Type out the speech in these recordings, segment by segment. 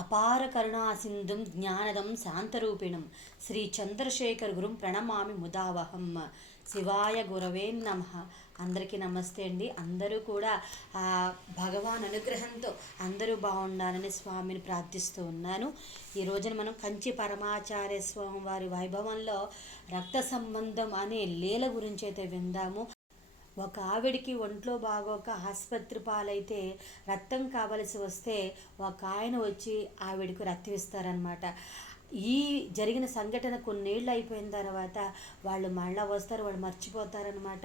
అపార కరుణా సింధుం జ్ఞానదం శాంతరూపిణం. శ్రీ చంద్రశేఖర్ గురుం ప్రణమామి ముదావహం. శివాయ గురవే నమ. అందరికీ నమస్తే అండి. అందరూ కూడా భగవాన్ అనుగ్రహంతో అందరూ బాగుండాలని స్వామిని ప్రార్థిస్తూ ఉన్నాను. ఈ రోజున మనం కంచి పరమాచార్య స్వామి వారి వైభవంలో రక్త సంబంధం అనే లీల గురించి అయితే విందాము. ఒక ఆవిడికి ఒంట్లో బాగోక ఆసుపత్రి పాలైతే రక్తం కావలసి వస్తే ఒక ఆయన వచ్చి ఆవిడకు రక్తం ఇస్తారనమాట ఈ జరిగిన సంఘటన కొన్నేళ్ళు అయిపోయిన తర్వాత వాళ్ళు మళ్ళీ వస్తారు వాళ్ళు మర్చిపోతారనమాట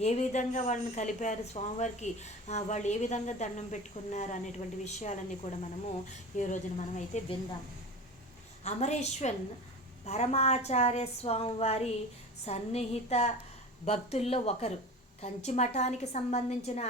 ఏ విధంగా వాళ్ళని కలిపారు స్వామివారికి వాళ్ళు ఏ విధంగా దండం పెట్టుకున్నారు అనేటువంటి విషయాలన్నీ కూడా మనము ఈ రోజున మనం అయితే విందాం. అమరేశ్వన్ పరమాచార్య స్వామి వారి సన్నిహిత భక్తుల్లో ఒకరు. కంచి మఠానికి సంబంధించిన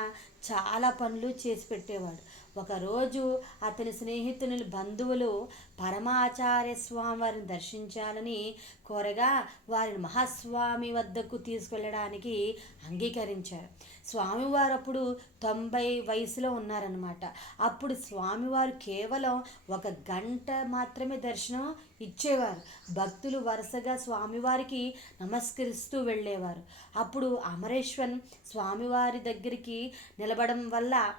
చాలా పనులు చేసి పెట్టేవాడు. ఒకరోజు అతని స్నేహితుని బంధువులు పరమాచార్య స్వామి వారిని దర్శించాలని కోరగా వారిని మహాస్వామి వద్దకు తీసుకెళ్ళడానికి అంగీకరించారు. స్వామివారు అప్పుడు తొంభై వయసులో ఉన్నారనమాట అప్పుడు స్వామివారు కేవలం ఒక గంట మాత్రమే దర్శనం ఇచ్చేవారు. భక్తులు వరుసగా స్వామివారికి నమస్కరిస్తూ వెళ్ళేవారు. అప్పుడు అమరేశ్వన్ స్వామివారి దగ్గరికి నిలబడడం వల్ల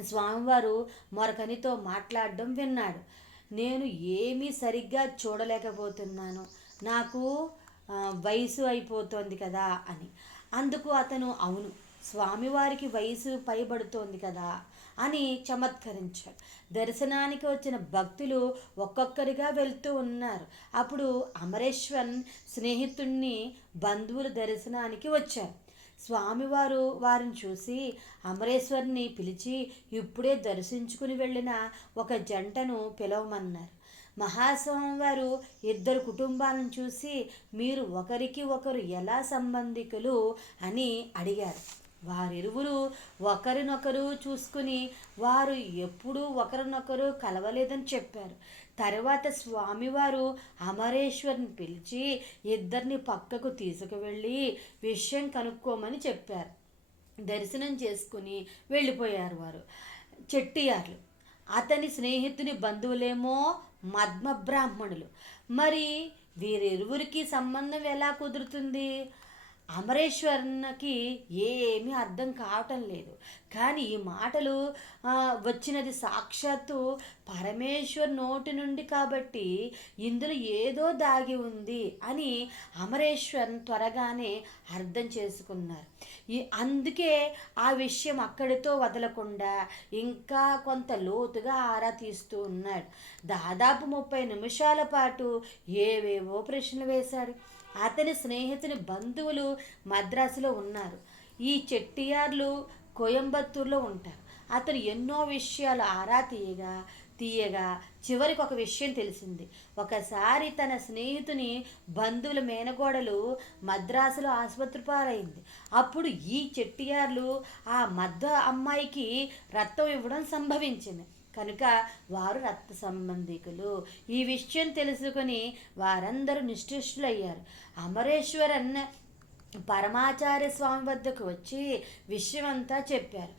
స్వామివారు మరొకనితో మాట్లాడడం విన్నాడు. నేను ఏమీ సరిగ్గా చూడలేకపోతున్నాను. నాకు వయసు అయిపోతోంది కదా అని. అందుకు అతను అవును స్వామివారికి వయసు పైబడుతోంది కదా అని చమత్కరించాడు. దర్శనానికి వచ్చిన భక్తులు ఒక్కొక్కరిగా వెళ్తూ ఉన్నారు. అప్పుడు అమరేశ్వన్ స్నేహితుణ్ణి బంధువుల దర్శనానికి వచ్చారు. స్వామివారు వారిని చూసి అమరేశ్వర్ని పిలిచి ఇప్పుడే దర్శించుకుని వెళ్ళిన ఒక జంటను పిలవమన్నారు. మహాస్వామి వారు ఇద్దరు కుటుంబాలను చూసి మీరు ఒకరికి ఒకరు ఎలా సంబంధికులు అని అడిగారు. వారిరువురు ఒకరినొకరు చూసుకుని వారు ఎప్పుడూ ఒకరినొకరు కలవలేదని చెప్పారు. తర్వాత స్వామివారు అమరేశ్వర్ని పిలిచి ఇద్దరిని పక్కకు తీసుకువెళ్ళి విషయం కనుక్కోమని చెప్పారు. దర్శనం చేసుకుని వెళ్ళిపోయారు వారు. చెట్టియార్లు. అతని స్నేహితుని బంధువులేమో మద్మ బ్రాహ్మణులు మరి వీరిరువురికి సంబంధం ఎలా కుదురుతుంది? అమరేశ్వరునికి ఏమీ అర్థం కావటం లేదు. కానీ ఈ మాటలు వచ్చినది సాక్షాత్తు పరమేశ్వర్ నోటి నుండి కాబట్టి ఇందులో ఏదో దాగి ఉంది అని అమరేశ్వర్ త్వరగానే అర్థం చేసుకున్నారు. ఈ అందుకే ఆ విషయం అక్కడితో వదలకుండా ఇంకా కొంత లోతుగా ఆరా తీస్తూ ఉన్నాడు. దాదాపు ముప్పై నిమిషాల పాటు ఏవేవో ప్రశ్నలు వేశాడు. అతని స్నేహితుని బంధువులు మద్రాసులో ఉన్నారు. ఈ చెట్టియార్లు కోయంబత్తూరులో ఉంటారు. అతను ఎన్నో విషయాలు ఆరా తీయగా తీయగా చివరికి ఒక విషయం తెలిసింది. ఒకసారి తన స్నేహితుని బంధువుల మేనగోడలు మద్రాసులో ఆసుపత్రి పాలైంది. అప్పుడు ఈ చెట్టియార్లు ఆ మద్ద అమ్మాయికి రక్తం ఇవ్వడం సంభవించింది. కనుక వారు రక్త సంబంధికులు. ఈ విషయం తెలుసుకొని వారందరూ నిష్ఠిష్టులయ్యారు. అమరేశ్వరన్ పరమాచార్య స్వామి వద్దకు వచ్చి విషయమంతా చెప్పారు.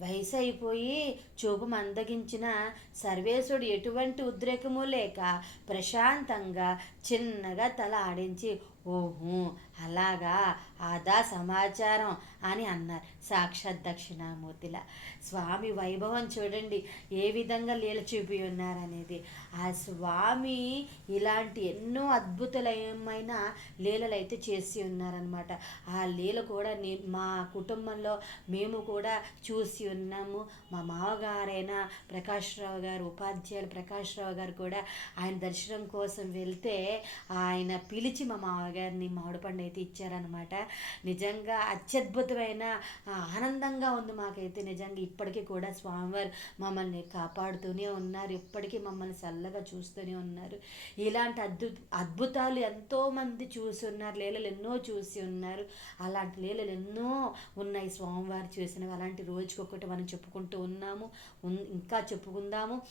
వయసు అయిపోయి చూపు మందగించిన సర్వేశుడు ఎటువంటి ఉద్రేకము లేక ప్రశాంతంగా చిన్నగా తల ఆడించి ఓహో అలాగా? అదా సమాచారం? అని అన్నారు సాక్షాత్ దక్షిణామూర్తిలా. స్వామి వైభవం చూడండి ఏ విధంగా లీల చూపి ఉన్నారనేది. ఆ స్వామి ఇలాంటి ఎన్నో అద్భుతమైన లీలలు అయితే చేసి ఉన్నారనమాట ఆ లీల కూడా నే మా కుటుంబంలో మేము కూడా చూసి ఉన్నాము. మా మామగారైన ప్రకాశ్రావు గారు ఉపాధ్యాయులు ప్రకాశ్రావు గారు కూడా ఆయన దర్శనం కోసం వెళ్తే ఆయన పిలిచి మా మామగారిని మామిడి పండు అయితే ఇచ్చారనమాట నిజంగా అత్యద్భుతమైన ఆనందంగా ఉంది మాకైతే నిజంగా. ఇప్పటికీ కూడా స్వామివారు మమ్మల్ని కాపాడుతూనే ఉన్నారు. ఇప్పటికీ మమ్మల్ని చల్లగా చూస్తూనే ఉన్నారు. ఇలాంటి అద్భుత అద్భుతాలు ఎంతోమంది చూసి ఉన్నారు. లీలలు ఎన్నో చూసి ఉన్నారు. అలాంటి లీలలు ఎన్నో ఉన్నాయి స్వామివారు చూసినవి. అలాంటి రోజుకొకటి మనం చెప్పుకుంటూ ఉన్నాము. ఇంకా చెప్పుకుందాము.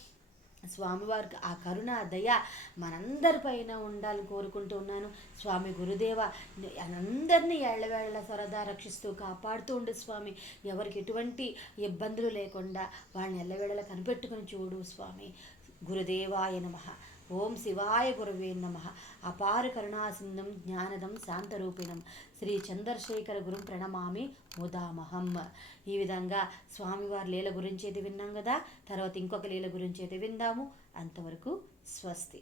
స్వామివారికి ఆ కరుణ దయ మనందరిపైన ఉండాలని కోరుకుంటూ ఉన్నాను. స్వామి గురుదేవ అందరినీ ఎళ్ళవేళ్ళ సరదా రక్షిస్తూ కాపాడుతూ ఉండు స్వామి. ఎవరికి ఎటువంటి ఇబ్బందులు లేకుండా వాళ్ళని ఎల్లవేళలా కనిపెట్టుకుని చూడు స్వామి. గురుదేవాయ నమ. ఓం శివాయ గురవే నమ. అపార కరుణాసింధం జ్ఞానదం శాంతరూపిణం. శ్రీ చంద్రశేఖర గురుం ప్రణమామి ముదామహం. ఈ విధంగా స్వామివారి లీల గురించి అయితే విన్నాం కదా? తర్వాత ఇంకొక లీల గురించి అయితే విందాము. అంతవరకు స్వస్తి.